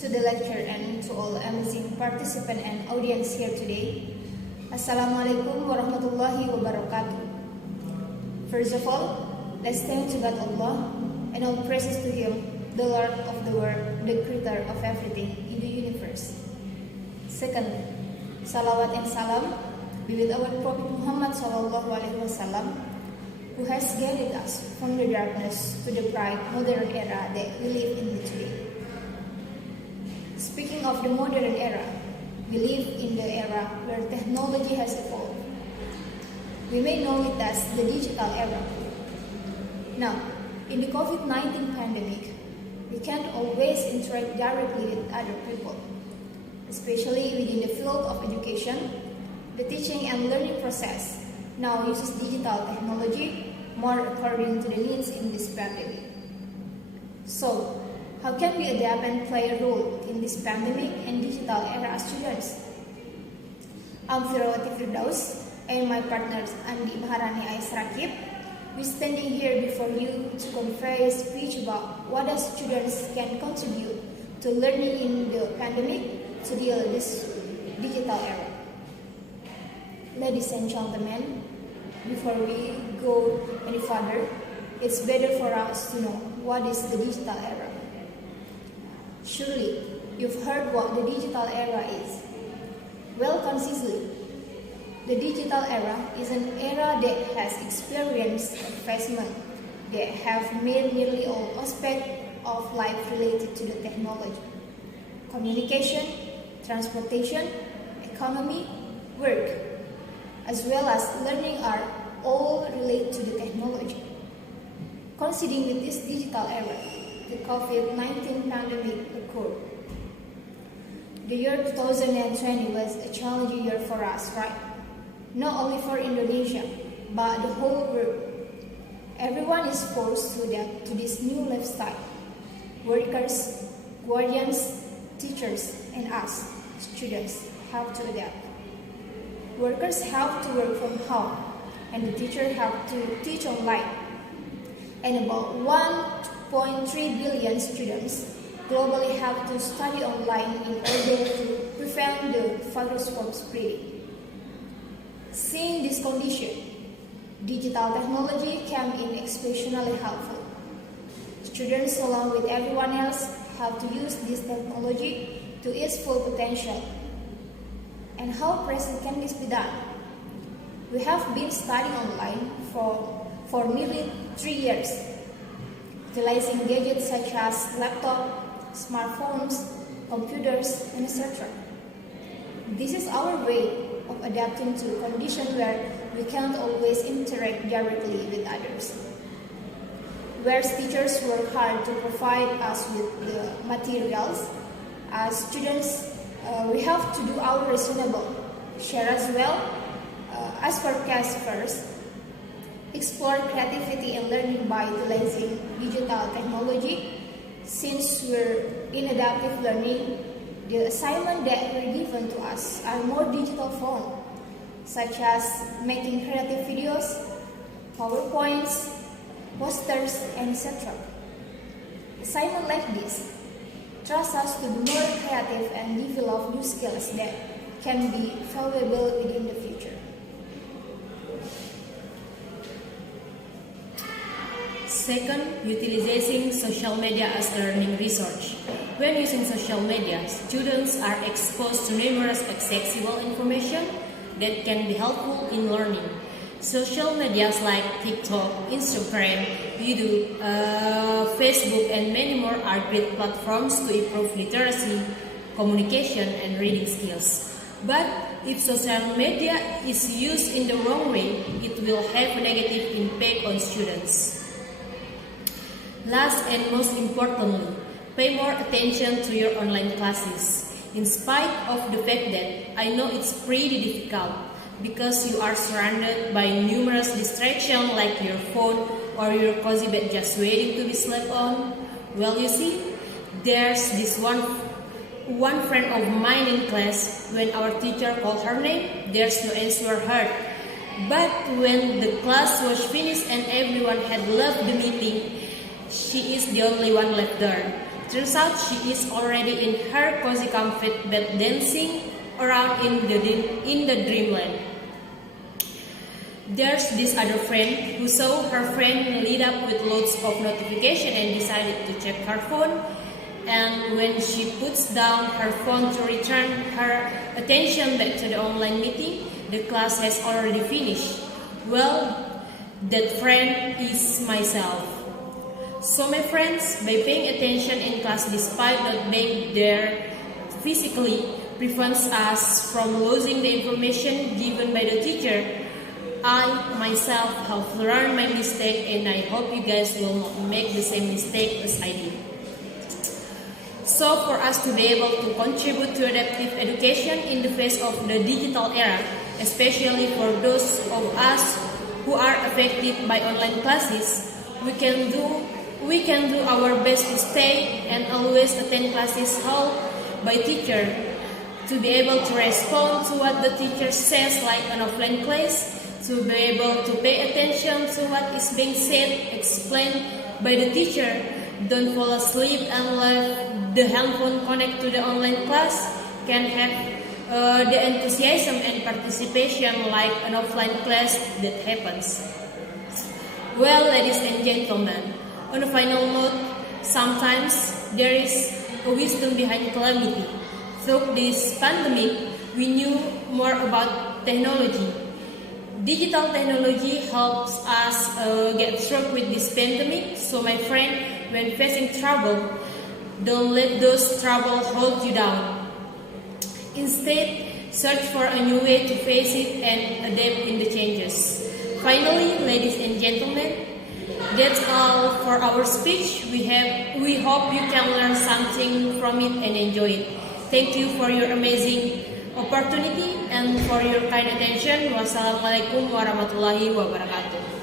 to the lecture and to all amazing participants and audience here today. Assalamualaikum warahmatullahi wabarakatuh. First of all, let's thank to God Allah and all praises to Him, the Lord of the world, the creator of everything in the universe. Second, salawat and salam be with our Prophet Muhammad sallallahu alaihi wasallam, who has guided us from the darkness to the bright modern era that we live in today. Speaking of the modern era, we live in the era where technology has evolved. We may know it as the digital era. Now, in the COVID-19 pandemic, we can't always interact directly with other people, especially within the field of education. The teaching and learning process now uses digital technology more according to the needs in this pandemic. So, how can we adapt and play a role in this pandemic and digital era as students? I'm Firawati Firdaus and my partners Andi Maharani Ais Rakib. We're standing here before you to convey a speech about what as students can contribute to learning in the pandemic to deal with this digital era. Ladies and gentlemen, before we go any further, it's better for us to know what is the digital era. Surely, you've heard what the digital era is. Well, concisely, the digital era is an era that has experienced advancement that have made nearly all aspects of life related to the technology. Communication, transportation, economy, work, as well as learning are all related to the technology. Coinciding with this digital era, the COVID-19 pandemic occurred. The year 2020 was a challenging year for us, right? Not only for Indonesia, but the whole world. Everyone is forced to adapt to this new lifestyle. Workers, guardians, teachers, and us, students, have to adapt. Workers have to work from home, and the teachers have to teach online. And about 1.3 billion students globally have to study online in order to prevent the virus from spreading. Seeing this condition, digital technology came in exceptionally helpful. Students, along with everyone else, have to use this technology to its full potential. And how present can this be done? We have been studying online for nearly 3 years, utilizing gadgets such as laptop, smartphones, computers, and etc. This is our way of adapting to a condition where we can't always interact directly with others. Whereas teachers work hard to provide us with the materials, as students we have to do our reasonable, share as well, as forecast first, explore creativity and learning by utilizing digital technology. Since we're in adaptive learning, the assignments that were given to us are more digital form, such as making creative videos, PowerPoints, posters, and etc. Assignments like this trust us to be more creative and develop new skills that can be valuable within the future. Second, utilizing social media as a learning resource. When using social media, students are exposed to numerous accessible information that can be helpful in learning. Social medias like TikTok, Instagram, YouTube, Facebook, and many more are great platforms to improve literacy, communication, and reading skills. But if social media is used in the wrong way, it will have a negative impact on students. Last and most importantly, pay more attention to your online classes. In spite of the fact that I know it's pretty difficult, because you are surrounded by numerous distractions like your phone or your cozy bed just waiting to be slept on. Well, you see, there's this one friend of mine in class. When our teacher called her name, there's no answer heard. But when the class was finished and everyone had left the meeting, she is the only one left there. Turns out she is already in her cozy comfort bed dancing around in the dreamland. There's this other friend who saw her friend lit up with loads of notification and decided to check her phone. And when she puts down her phone to return her attention back to the online meeting, the class has already finished. Well, that friend is myself. So my friends, by paying attention in class despite not being there physically, prevents us from losing the information given by the teacher. I myself have learned my mistake, and I hope you guys will not make the same mistake as I did. So for us to be able to contribute to adaptive education in the face of the digital era, especially for those of us who are affected by online classes, we can do our best to stay and always attend classes held by teacher, to be able to respond to what the teacher says like an offline class, to be able to pay attention to what is being said, explained by the teacher. Don't fall asleep and let the handphone connect to the online class. Can have the enthusiasm and participation like an offline class that happens. Well, ladies and gentlemen, on a final note, sometimes there is a wisdom behind calamity. Through this pandemic, we knew more about technology. Digital technology helps us get through with this pandemic. So my friend, when facing trouble, don't let those troubles hold you down. Instead, search for a new way to face it and adapt in the changes. Finally, ladies and gentlemen, that's all for our speech. We hope you can learn something from it and enjoy it. Thank you for your amazing opportunity and for your kind attention. Wassalamualaikum warahmatullahi wabarakatuh.